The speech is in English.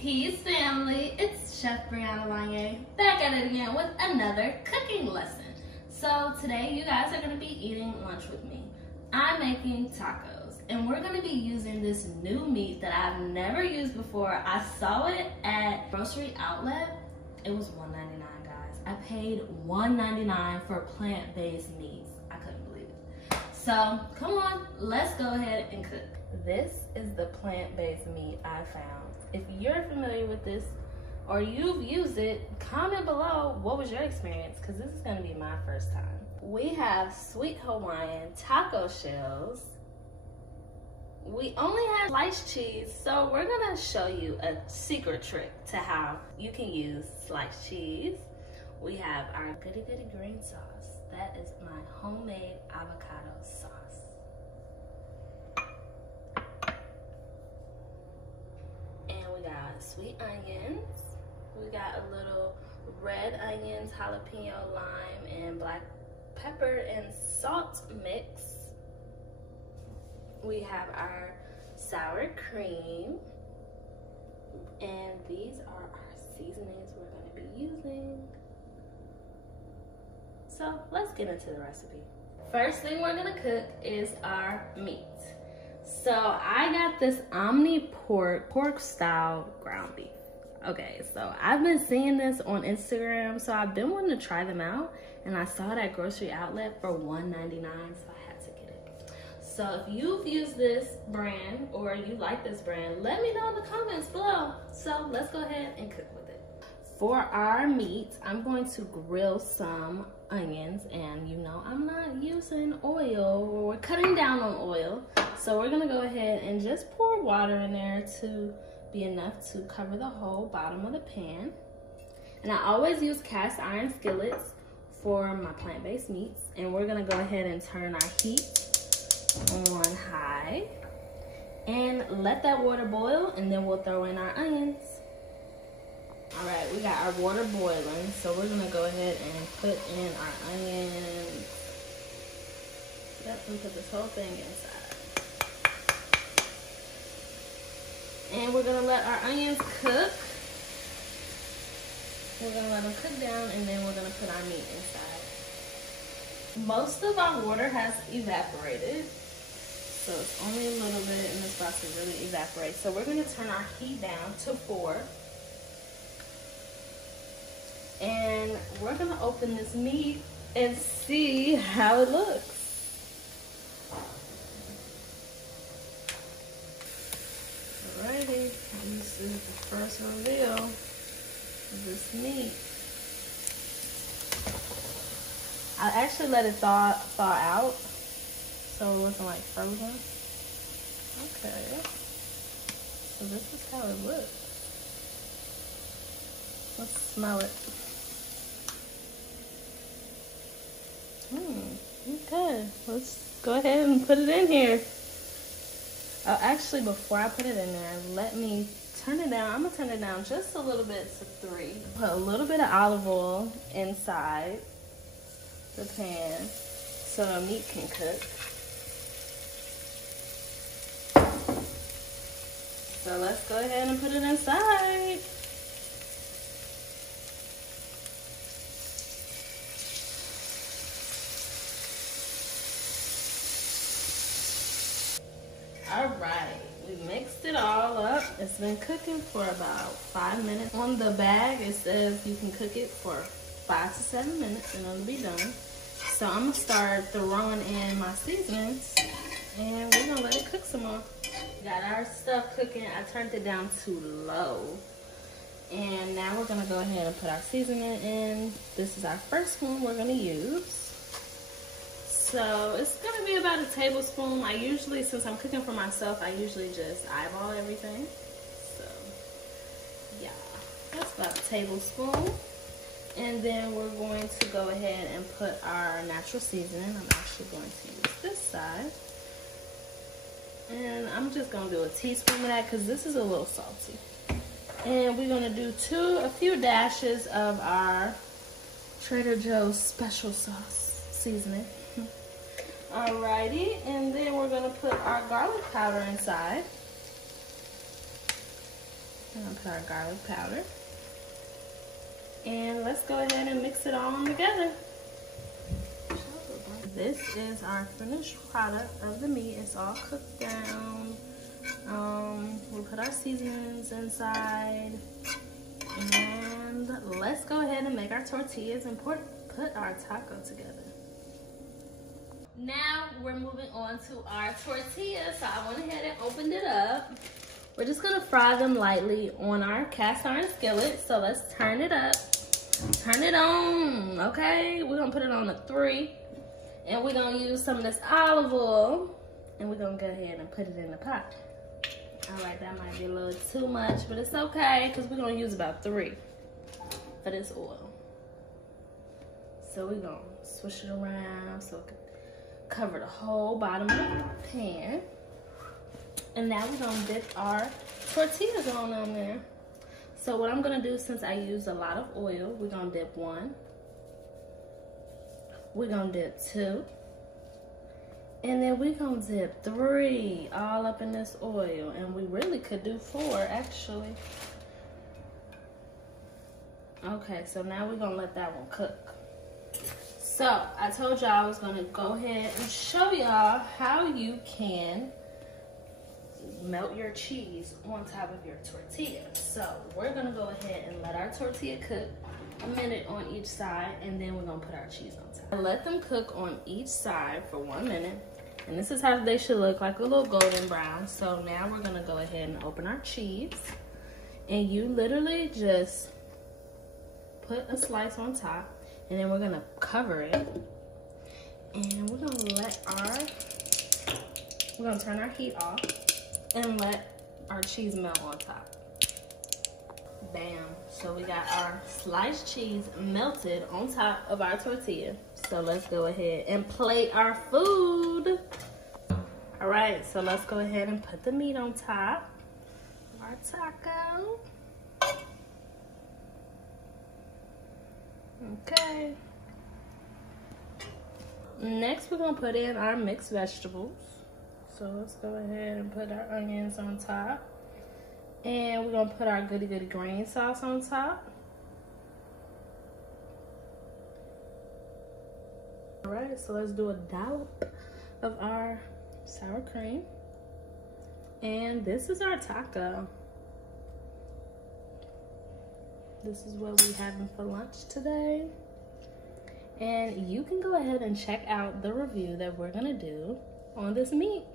Peace family, it's Chef Brianna Lanye back at it again with another cooking lesson. So today you guys are going to be eating lunch with me. I'm making tacos and we're going to be using this new meat that I've never used before. I saw it at grocery outlet. It was $1.99 guys. I paid $1.99 for plant-based meats. I couldn't believe it. So come on, let's go ahead and cook. This is the plant-based meat I found. If you're familiar with this or you've used it, comment below what was your experience, because this is going to be my first time. We have sweet Hawaiian taco shells. We only have sliced cheese, so we're going to show you a secret trick to how you can use sliced cheese. We have our Goodie green sauce. That is my homemade avocado sauce. Sweet onions, we got a little red onions, jalapeno, lime, and black pepper and salt mix. We have our sour cream, and these are our seasonings we're going to be using. So let's get into the recipe. First thing we're going to cook is our meat. So I got this Omni Pork style ground beef. Okay, so I've been seeing this on Instagram, so I've been wanting to try them out, and I saw it at grocery outlet for $1.99, so I had to get it. So if you've used this brand or you like this brand, let me know in the comments below. So let's go ahead and cook with it. For our meat, I'm going to grill some onions, and you know I'm not using oil, or we're cutting down on oil. So we're gonna go ahead and just pour water in there to be enough to cover the whole bottom of the pan. And I always use cast iron skillets for my plant-based meats. And we're gonna go ahead and turn our heat on high and let that water boil, and then we'll throw in our onions. All right, we got our water boiling, so we're gonna go ahead and put in our onions. Yep, and put this whole thing inside. And we're gonna let our onions cook. We're gonna let them cook down, and then we're gonna put our meat inside. Most of our water has evaporated, so it's only a little bit, and it's about to really evaporate. So we're gonna turn our heat down to 4. And we're gonna open this meat and see how it looks. Alrighty, this is the first reveal of this meat. I actually let it thaw out, so it wasn't like frozen. Okay, so this is how it looks. Let's smell it. Okay, let's go ahead and put it in here. Oh, actually, before I put it in there, let me turn it down. I'm gonna turn it down just a little bit to 3. Put a little bit of olive oil inside the pan so the meat can cook. So let's go ahead and put it inside. Alright, we mixed it all up. It's been cooking for about 5 minutes. On the bag, it says you can cook it for 5 to 7 minutes and it'll be done. So I'm gonna start throwing in my seasonings, and we're gonna let it cook some more. Got our stuff cooking. I turned it down to low. And now we're gonna go ahead and put our seasoning in. This is our first one we're gonna use. So it's gonna be about a tablespoon. I usually, since I'm cooking for myself, I usually just eyeball everything. So yeah, that's about a tablespoon. And then we're going to go ahead and put our natural seasoning. I'm actually going to use this side. And I'm just gonna do a teaspoon of that because this is a little salty. And we're gonna do a few dashes of our Trader Joe's special sauce seasoning. Alrighty, and then we're gonna put our garlic powder inside. I'm gonna put our garlic powder. And let's go ahead and mix it all together. This is our finished product of the meat. It's all cooked down. We'll put our seasonings inside. And let's go ahead and make our tortillas and put our taco together. Now we're moving on to our tortillas. So I went ahead and opened it up. We're just gonna fry them lightly on our cast iron skillet. So let's turn it up. Turn it on, okay? We're gonna put it on a 3. And we're gonna use some of this olive oil. And we're gonna go ahead and put it in the pot. All right, that might be a little too much, but it's okay, because we're gonna use about 3 for this oil. So we're gonna swish it around so it can cover the whole bottom of the pan. And now we're gonna dip our tortillas on there. So what I'm gonna do, since I used a lot of oil, we're gonna dip 1. We're gonna dip 2. And then we're gonna dip 3 all up in this oil. And we really could do 4 actually. Okay, so now we're gonna let that one cook. So I told y'all I was gonna go ahead and show y'all how you can melt your cheese on top of your tortilla. So we're gonna go ahead and let our tortilla cook a minute on each side, and then we're gonna put our cheese on top. Let them cook on each side for 1 minute, and this is how they should look, like a little golden brown. So now we're gonna go ahead and open our cheese, and you literally just put a slice on top, and then we're gonna cover it, and we're gonna turn our heat off and let our cheese melt on top. Bam. So we got our sliced cheese melted on top of our tortilla. So let's go ahead and plate our food. All right, so let's go ahead and put the meat on top of our taco. Okay. Next, we're gonna put in our mixed vegetables. So let's go ahead and put our onions on top. And we're gonna put our Goodie green sauce on top. All right, so let's do a dollop of our sour cream. And this is our taco. This is what we're having for lunch today. And you can go ahead and check out the review that we're gonna do on this meat.